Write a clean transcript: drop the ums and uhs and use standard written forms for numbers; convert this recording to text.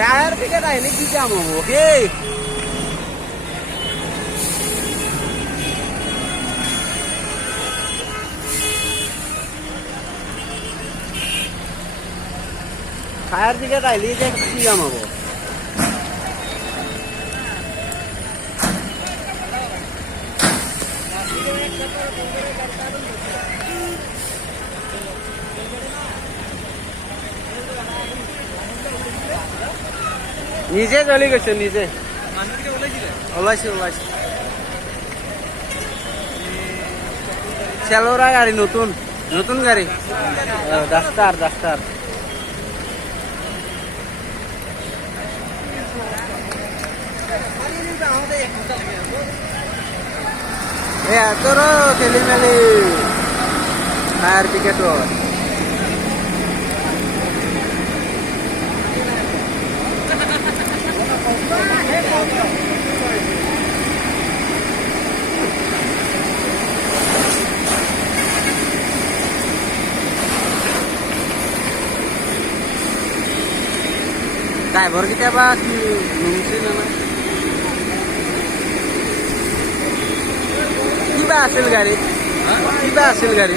tyre থেকে তাইলে কি কাম হবো হে টায়ার দিকে তাইলে যে কি কাম হবো নিজে চলে গেছে নিজে ওলাইছে ওলাইছে চেলোরা গাড়ি নতুন নতুন গাড়ি ডাস্টার ডাস্টার তোর খেলি মেলি ফায়ার টিকেট ড্রাইভার কেতিয়াবা কি নুমছে না কিবা আছিল গাড়ী কিবা আছিল গাড়ী